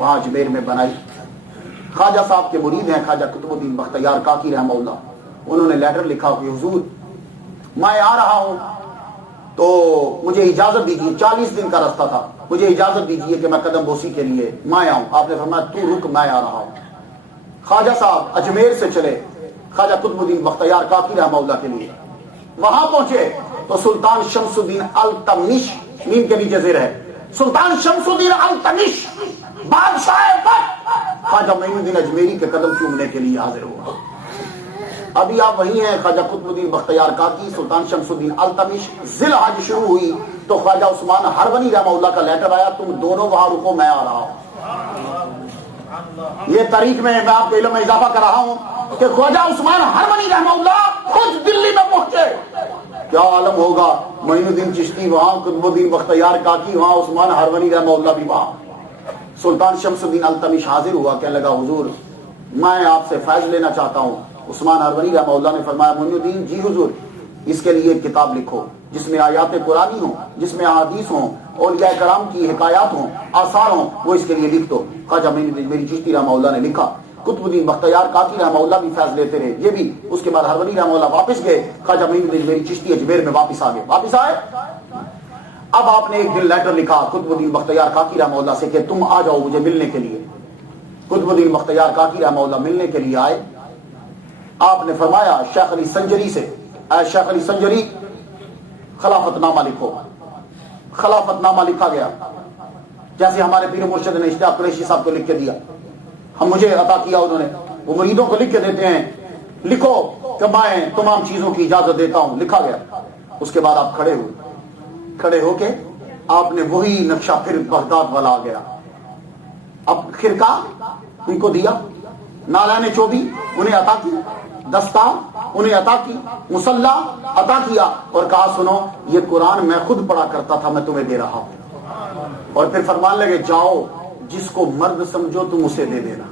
وہاں اجمیر میں بنائی. خواجہ صاحب کے مرید ہیں خواجہ قطب الدین بختیار کاکی رحمہ اللہ. انہوں نے لیٹر لکھا کہ حضور میں آ رہا ہوں تو مجھے اجازت دیجیے، 40 دن کا راستہ تھا، مجھے اجازت دیجیے کہ میں قدم بوسی کے لیے میں آؤں. آپ نے فرمایا تو رک، میں آ رہا ہوں. خواجہ صاحب اجمیر سے چلے خواجہ قطب الدین بختیار کاکی رحمہ اللہ کے لیے. وہاں پہنچے تو سلطان شمس الدین التمش، نیم کے نیچے زیر ہے، سلطان شمس الدین التمش بادشاہ وقت خواجہ معین الدین اجمیری کے قدم چومنے کے لیے حاضر ہوا. ابھی آپ وہی ہیں خواجہ قطب الدین بختیار کاکی، سلطان شمس الدین التمش. ذی الحج شروع ہوئی تو خواجہ عثمان ہرونی رحمہ اللہ کا لیٹر آیا، تم دونوں وہاں رکو، میں آ رہا ہوں. یہ تاریخ میں آپ کے علم میں اضافہ کر رہا ہوں کہ خواجہ عثمان ہرونی رحمہ اللہ خود دلی میں پہنچے. کیا عالم ہوگا، معین الدین چشتی وہاں، قطب الدین بختیار کاکی وہاں، عثمان ہرونی رحمہ اللہ بھی وہاں. سلطان شمس الدین التمش حاضر ہوا، کہنے لگا حضور میں آپ سے فیض لینا چاہتا ہوں. عثمان ہرونی رحمہ اللہ نے فرمایا معین الدین جی حضور، اس کے لیے ایک کتاب لکھو جس میں آیات قرآنی ہوں، جس میں احادیث ہوں، اولیاء کرام کی حکایات ہوں، آثار ہوں، وہ اس کے لیے لکھ دو. خواجہ معین الدین میری چشتی رحمہ اللہ نے لکھا. قطب الدین بختیار کاکی رحمہ اللہ بھی فیض لیتے رہے، یہ بھی. اس کے بعد ہرونی رحمہ اللہ واپس گئے، خواجہ معین الدین میری چشتی اجمیر میں واپس آ گئے. واپس آئے، اب آپ نے ایک دن لیٹر لکھا قطب الدین بختیار کاکی رحمہ اللہ سے کہ تم آ جاؤ مجھے ملنے کے لیے. قطب الدین بختیار کاکی رحمہ اللہ ملنے کے لیے آئے. آپ نے فرمایا شیخ علی سنجری سے، اے شیخ علی سنجری خلافت نامہ لکھو. خلافت نامہ لکھا گیا، جیسے ہمارے پیر مرشد نے اشتیاق قریشی صاحب کو لکھ کے دیا، ہم مجھے عطا کیا انہوں نے. وہ مریدوں کو لکھ کے دیتے ہیں لکھو کہ میں تمام چیزوں کی اجازت دیتا ہوں. لکھا گیا. اس کے بعد آپ کھڑے ہوئے، کھڑے ہو کے آپ نے وہی نقشہ پھر بغداد والا آ گیا. اب خرقہ ان کو دیا، نالان چوبی انہیں عطا کی، دستار انہیں عطا کی، مصلح عطا کیا، اور کہا سنو یہ قرآن میں خود پڑھا کرتا تھا، میں تمہیں دے رہا ہوں. اور پھر فرمان لگے جاؤ جس کو مرد سمجھو تم اسے دے دینا.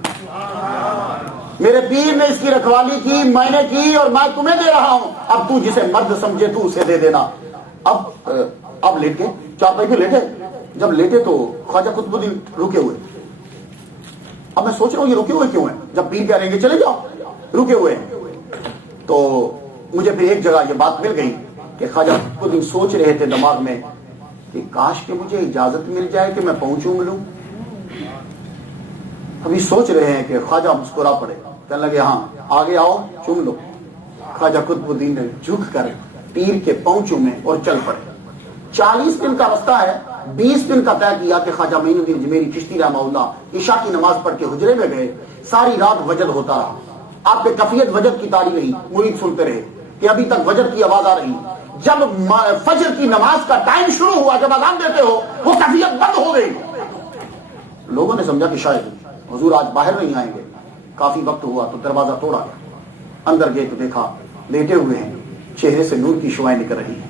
میرے پیر نے اس کی رکھوالی کی، میں نے کی، اور میں تمہیں دے رہا ہوں. اب تو جسے مرد سمجھے تو اسے دے دینا. اب لیٹ کے چارپائی پہ لیٹے. جب لیٹے تو خواجہ قطب الدین رکے ہوئے. اب میں سوچ رہا ہوں یہ رکے ہوئے کیوں ہیں، جب پیر کہہ رہے ہیں چلے جاؤ، رکے ہوئے ہیں. تو مجھے پھر ایک جگہ یہ بات مل گئی کہ خواجہ قطب الدین سوچ رہے تھے دماغ میں کہ کاش کہ مجھے اجازت مل جائے کہ میں پہنچوں ملوں. ابھی سوچ رہے ہیں کہ خواجہ مسکرا پڑے، کہنے لگے ہاں آگے آؤ چوم لو. خواجہ قطب الدین نے جھک کر پیر کے پاؤں چومے اور چل پڑے. 40 دن کا راستہ ہے، 20 دن کا طے کیا کہ خواجہ معین الدین اجمیری چشتی رحمہ اللہ عشاء کی نماز پڑھ کے حجرے میں گئے. ساری رات وجد ہوتا رہا. آپ پہ کفیت وجد کی تاری رہی، مرید سنتے رہے کہ ابھی تک وجد کی آواز آ رہی. جب فجر کی نماز کا ٹائم شروع ہوا، جب اذان دیتے ہو وہ کفیت بند ہو گئی. لوگوں نے سمجھا کہ شاید حضور آج باہر نہیں آئیں گے. کافی وقت ہوا تو دروازہ توڑا گیا. اندر گئے تو دیکھا لیٹے ہوئے ہیں، چہرے سے نور کی شعائیں نکل رہی ہیں.